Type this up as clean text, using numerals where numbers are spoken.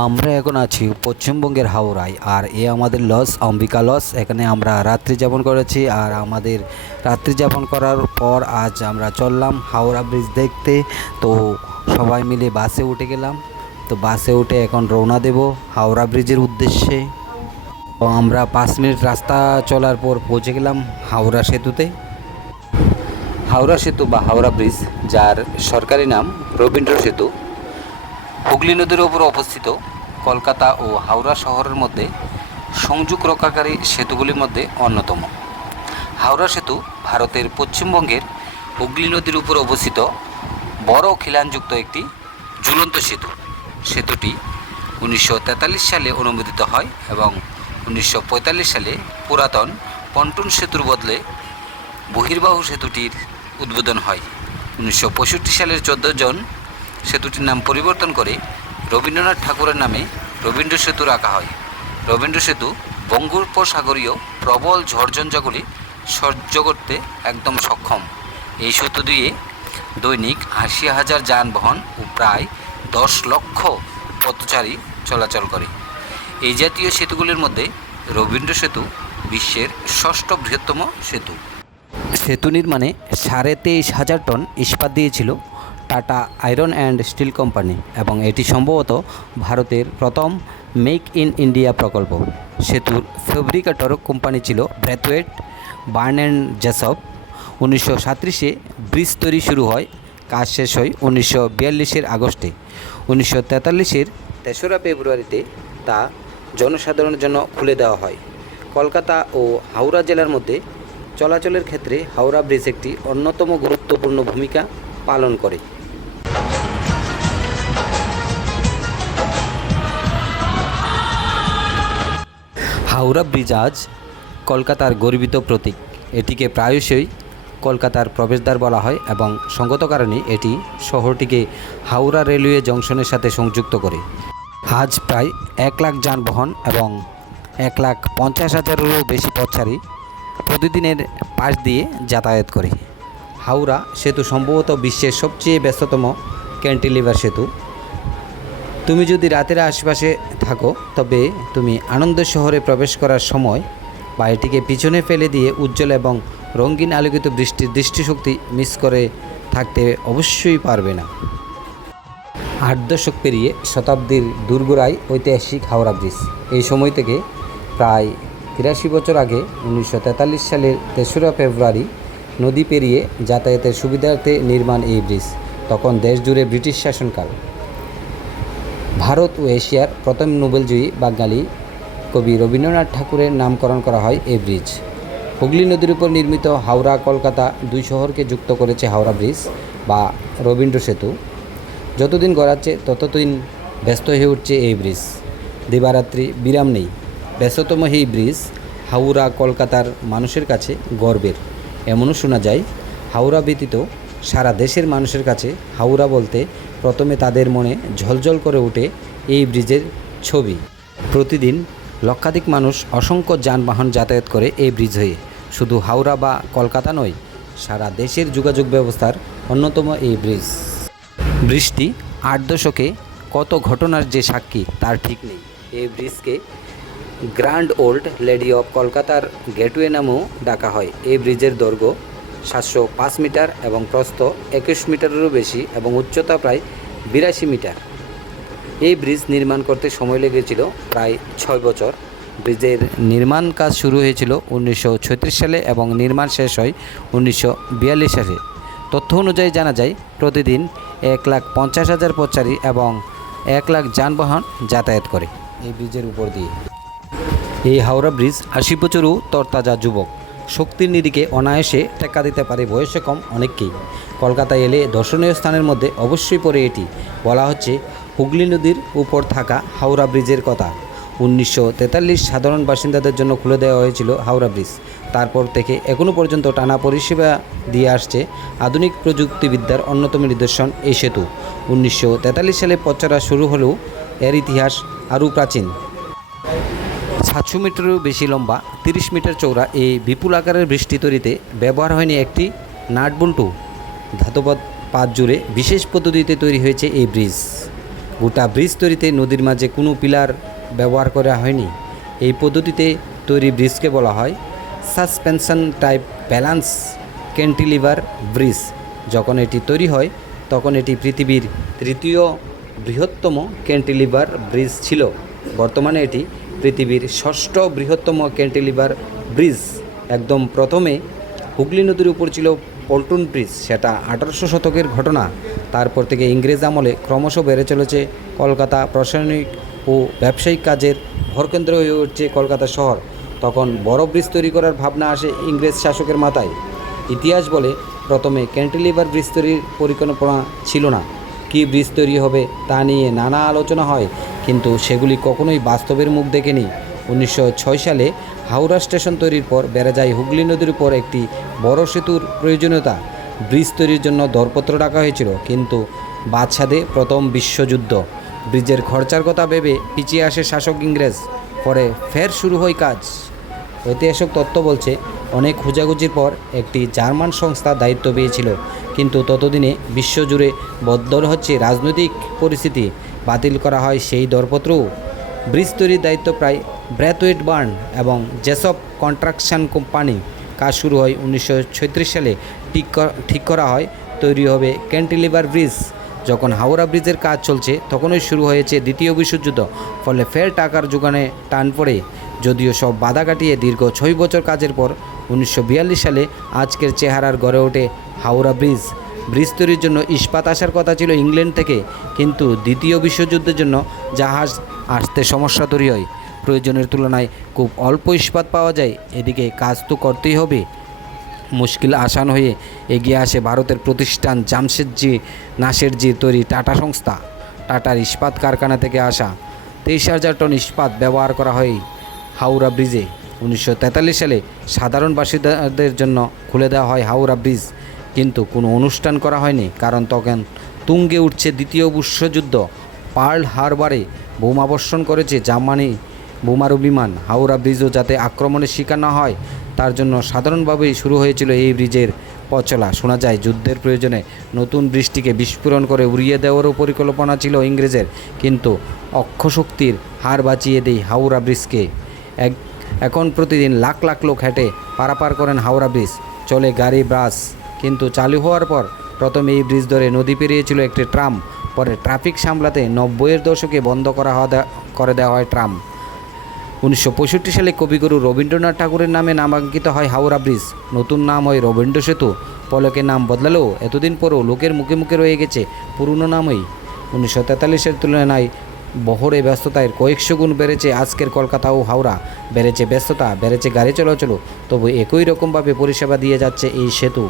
আমরা এখন আছি পশ্চিমবঙ্গের হাওড়ায়, আর আমাদের লজ অম্বিকা লজ। এখানে আমরা রাত্রি যাপন করেছি, আর আমাদের রাত্রি যাপন করার পর আজ আমরা চললাম হাওড়া ব্রিজ দেখতে। তো সবাই মিলে বাসে উঠে গেলাম। তো বাসে উঠে এখন রওনা দেব হাওড়া ব্রিজের উদ্দেশ্যে। তো আমরা 5 মিনিট রাস্তা চলার পর পৌঁছে গেলাম হাওড়া সেতুতে। হাওড়া সেতু বা হাওড়া ব্রিজ, যার সরকারি নাম রবীন্দ্র সেতু, হুগলি নদীর ওপর অবস্থিত কলকাতা ও হাওড়া শহরের মধ্যে সংযোগ রক্ষাকারী সেতুগুলির মধ্যে অন্যতম। হাওড়া সেতু ভারতের পশ্চিমবঙ্গের হুগলি নদীর উপর অবস্থিত বড় খিলানযুক্ত একটি ঝুলন্ত সেতু। সেতুটি 1943 সালে অনুমোদিত হয় এবং 1945 সালে পুরাতন পন্টুন সেতুর বদলে বহির্বাহু সেতুটির উদ্বোধন হয়। 1965 সালের 14 জন সেতুটির নাম পরিবর্তন করে রবীন্দ্রনাথ ঠাকুরের নামে রবীন্দ্র সেতু রাখা হয়। রবীন্দ্র সেতু বঙ্গোপসাগরীয় প্রবল ঝড়ঝঞ্ঝাগুলি সহ্য করতে একদম সক্ষম। এই সেতু দিয়ে দৈনিক 80,000 যানবাহন ও প্রায় 10 লক্ষ পথচারী চলাচল করে। এই জাতীয় সেতুগুলির মধ্যে রবীন্দ্র সেতু বিশ্বের 6ষ্ঠ বৃহত্তম সেতু। সেতু নির্মাণে 23,500 টন ইস্পাত দিয়েছিল tata iron and steel company, এবং এটি সম্ভবত ভারতের প্রথম মেক ইন ইন্ডিয়া প্রকল্প। সেতুর ফেব্রিকেটর কোম্পানি ছিল ব্রেথওয়েট বার্ন অ্যান্ড জেসপ। 1937-এ ব্রিজ তৈরি শুরু হয়, কাজ শেষ হয় 1942-এর আগস্টে। 1943-এর 3রা ফেব্রুয়ারিতে তা জনসাধারণের জন্য খুলে দেওয়া হয়। কলকাতা ও হাওড়া জেলার মধ্যে চলাচলের ক্ষেত্রে হাওড়া ব্রিজ একটি অন্যতম গুরুত্বপূর্ণ ভূমিকা পালন করে। হাওড়া ব্রিজ আজ কলকাতার গর্বিত প্রতীক। এটিকে প্রায়শই কলকাতার প্রবেশদ্বার বলা হয়, এবং সঙ্গত কারণে এটি শহরটিকে হাওড়া রেলওয়ে জংশনের সাথে সংযুক্ত করে। আজ প্রায় 1 লাখ যানবাহন এবং 1,50,000-এরও বেশি পথচারী প্রতিদিনের পাশ দিয়ে যাতায়াত করে। হাওড়া সেতু সম্ভবত বিশ্বের সবচেয়ে ব্যস্ততম ক্যান্টিলিভার সেতু। তুমি যদি রাতের আশেপাশে থাকো, তবে তুমি আনন্দ শহরে প্রবেশ করার সময় বা এটিকে পিছনে ফেলে দিয়ে উজ্জ্বল এবং রঙিন আলোকিত বৃষ্টির দৃষ্টিশক্তি মিস করে থাকতে অবশ্যই পারবে না। 8 দশক পেরিয়ে শতাব্দীর দোরগোড়ায় ঐতিহাসিক হাওড়া ব্রিজ। এই সময় থেকে প্রায় 83 বছর আগে 1943 সালের 3রা ফেব্রুয়ারি নদী পেরিয়ে যাতায়াতের সুবিধার্থে নির্মাণ এই ব্রিজ। তখন দেশ জুড়ে ব্রিটিশ শাসনকাল। ভারত ও এশিয়ার প্রথম নোবেলজয়ী বাঙালি কবি রবীন্দ্রনাথ ঠাকুরের নামকরণ করা হয় এই ব্রিজ। হুগলি নদীর উপর নির্মিত হাওড়া কলকাতা 2 শহরকে যুক্ত করেছে হাওড়া ব্রিজ বা রবীন্দ্র সেতু। যতদিন গড়াচ্ছে ততদিন ব্যস্ত হয়ে উঠছে এই ব্রিজ। দিবারাত্রি বিরাম নেই। ব্যস্ততম এই ব্রিজ হাওড়া কলকাতার মানুষের কাছে গর্বের। এমনও শোনা যায়, হাওড়া ব্যতীত সারা দেশের মানুষের কাছে হাওড়া বলতে প্রথমে তাদের মনে ঝলঝল করে ওঠে এই ব্রিজের ছবি। প্রতিদিন লক্ষাধিক মানুষ, অসংখ্য যানবাহন যাতায়াত করে এই ব্রিজ হয়ে। শুধু হাওড়া বা কলকাতা নয়, সারা দেশের যোগাযোগ ব্যবস্থার অন্যতম এই ব্রিজ। ব্রিজটি 8 দশকে কত ঘটনার যে সাক্ষী তার ঠিক নেই। এই ব্রিজকে গ্র্যান্ড ওল্ড লেডি অফ কলকাতার গেটওয়ে নামেও ডাকা হয়। এই ব্রিজের দৈর্ঘ্য 705 মিটার এবং প্রস্থ 21 মিটারেরও বেশি এবং উচ্চতা প্রায় 82 মিটার। এই ব্রিজ নির্মাণ করতে সময় লেগেছিল প্রায় 6 বছর। ব্রিজের নির্মাণ কাজ শুরু হয়েছিল 1936 সালে এবং নির্মাণ শেষ হয় 1942 সালে। তথ্য অনুযায়ী জানা যায়, প্রতিদিন 1,50,000 পথচারী এবং 1 লাখ যানবাহন যাতায়াত করে এই ব্রিজের উপর দিয়ে। এই হাওড়া ব্রিজ 80 বছরও তরতাজা যুবক। শক্তির নিরিখে অনায়াসে টেক্কা দিতে পারে বয়সে কম অনেককেই। কলকাতায় এলে দর্শনীয় স্থানের মধ্যে অবশ্যই পড়ে এটি। বলা হচ্ছে হুগলি নদীর উপর থাকা হাওড়া ব্রিজের কথা। 1943 সাধারণ বাসিন্দাদের জন্য খুলে দেওয়া হয়েছিল হাওড়া ব্রিজ। তারপর থেকে এখনও পর্যন্ত টানা পরিষেবা দিয়ে আসছে আধুনিক প্রযুক্তিবিদ্যার অন্যতম নিদর্শন এই সেতু। 1943 সালে পথ চলা শুরু হলেও এর ইতিহাস আরও প্রাচীন। 700 মিটারেরও বেশি লম্বা, 30 মিটার চওড়া এই বিপুল আকারের বৃষ্টি তৈরিতে ব্যবহার হয়নি একটি নাট বল্টু। ধাতব পাত জুড়ে বিশেষ পদ্ধতিতে তৈরি হয়েছে এই ব্রিজ। গোটা ব্রিজ তৈরিতে নদীর মাঝে কোনো পিলার ব্যবহার করা হয়নি। এই পদ্ধতিতে তৈরি ব্রিজকে বলা হয় suspension type balance cantilever bridge. যখন এটি তৈরি হয় তখন এটি পৃথিবীর তৃতীয় বৃহত্তম ক্যান্টিলিভার ব্রিজ ছিল। বর্তমানে এটি পৃথিবীর ষষ্ঠ বৃহত্তম ক্যান্টিলিভার ব্রিজ। একদম প্রথমে হুগলি নদীর উপর ছিল পল্টন ব্রিজ, সেটা 1800 শতকের ঘটনা। তারপর থেকে ইংরেজ আমলে ক্রমশ বেড়ে চলেছে কলকাতা প্রশাসনিক ও ব্যবসায়িক কাজের ভরকেন্দ্র হয়ে উঠছে কলকাতা শহর। তখন বড় ব্রিজ তৈরি করার ভাবনা আসে ইংরেজ শাসকের মাথায়। ইতিহাস বলে প্রথমে ক্যান্টিলিভার ব্রিজ তৈরির পরিকল্পনা ছিল না। কী ব্রিজ তৈরি হবে তা নিয়ে নানা আলোচনা হয়, কিন্তু সেগুলি কখনোই বাস্তবের মুখ দেখেনি। 1906 সালে হাওড়া স্টেশন তৈরির পর বেড়ে যায় হুগলি নদীর উপর একটি বড় সেতুর প্রয়োজনীয়তা। ব্রিজ তৈরির জন্য দরপত্র ডাকা হয়েছিল, কিন্তু বাদশাদে প্রথম বিশ্বযুদ্ধ, ব্রিজের খরচার কথা ভেবে পিছিয়ে আসে শাসক ইংরেজ। পরে ফের শুরু হয় কাজ। ঐতিহাসিক তত্ত্ব বলছে অনেক খোঁজাখুঁজির পর একটি জার্মান সংস্থা দায়িত্ব পেয়েছিল, কিন্তু ততদিনে বিশ্বজুড়ে বদল হচ্ছে রাজনৈতিক পরিস্থিতি, বাতিল করা হয় সেই দরপত্রও। ব্রিজ তৈরির দায়িত্ব প্রায় ব্র্যাথওয়েট বার্ন এবং জেসপ কনস্ট্রাকশন কোম্পানি। কাজ শুরু হয় 1936 সালে। ঠিক করা হয় তৈরি হবে ক্যান্টিলিভার ব্রিজ। যখন হাওড়া ব্রিজের কাজ চলছে তখনই শুরু হয়েছে দ্বিতীয় বিশ্বযুদ্ধ, ফলে ফের টাকার যোগানে টান পড়ে। যদিও সব বাধা কাটিয়ে দীর্ঘ 6 বছর কাজের পর 1942 সালে আজকের চেহারার গড়ে ওঠে হাওড়া ব্রিজ। ব্রিজ তৈরির জন্য ইস্পাত আসার কথা ছিল ইংল্যান্ড থেকে, কিন্তু দ্বিতীয় বিশ্বযুদ্ধের জন্য জাহাজ আসতে সমস্যা তৈরি হয়। প্রয়োজনের তুলনায় খুব অল্প ইস্পাত পাওয়া যায়। এদিকে কাজ তো করতেই হবে। মুশকিল আসান হয়ে এগিয়ে আসে ভারতের প্রতিষ্ঠান জামশেদজি নাসেরজির তৈরি টাটা সংস্থা। টাটার ইস্পাত কারখানা থেকে আসা 23,000 টন ইস্পাত ব্যবহার করা হয় হাওড়া ব্রিজে। 1943 সালে সাধারণ বাসিন্দাদের জন্য খুলে দেওয়া হয় হাওড়া ব্রিজ, কিন্তু কোনো অনুষ্ঠান করা হয়নি, কারণ তখন তুঙ্গে উঠছে দ্বিতীয় বিশ্বযুদ্ধ। পার্ল হারবারে বোমাবর্ষণ করেছে জার্মানি বোমারু বিমান। হাওড়া ব্রিজও যাতে আক্রমণের শিকার না হয় তার জন্য সাধারণভাবেই শুরু হয়েছিল এই ব্রিজের পথ চলা। শোনা যায় যুদ্ধের প্রয়োজনে নতুন ব্রিজটিকে বিস্ফোরণ করে উড়িয়ে দেওয়ারও পরিকল্পনা ছিল ইংরেজের, কিন্তু অক্ষশক্তির হার বাঁচিয়ে দেয় হাওড়া ব্রিজকে। এখন প্রতিদিন লাখ লাখ লোক হেঁটে পারাপার করেন হাওড়া ব্রিজ। চলে গাড়ি, বাস, কিন্তু চালু হওয়ার পর প্রথমে এই ব্রিজ ধরে নদী পেরিয়েছিল একটি ট্রাম। পরে ট্রাফিক সামলাতে 90-এর দশকে বন্ধ করে দেওয়া হয় ট্রাম। 1965 সালে কবিগুরু রবীন্দ্রনাথ ঠাকুরের নামে নামাঙ্কিত হয় হাওড়া ব্রিজ। নতুন নাম হয় রবীন্দ্র সেতু। পলকে নাম বদলালেও এতদিন পরও লোকের মুখে মুখে রয়ে গেছে পুরনো নামই। 1943-এর তুলনায় বহরে ব্যস্ততায় কয়েকশো গুণ বেড়েছে আজকের কলকাতা ও হাওড়া। বেড়েছে ব্যস্ততা, বেড়েছে গাড়ি চলাচল, তবু একই রকমভাবে পরিষেবা দিয়ে যাচ্ছে এই সেতু।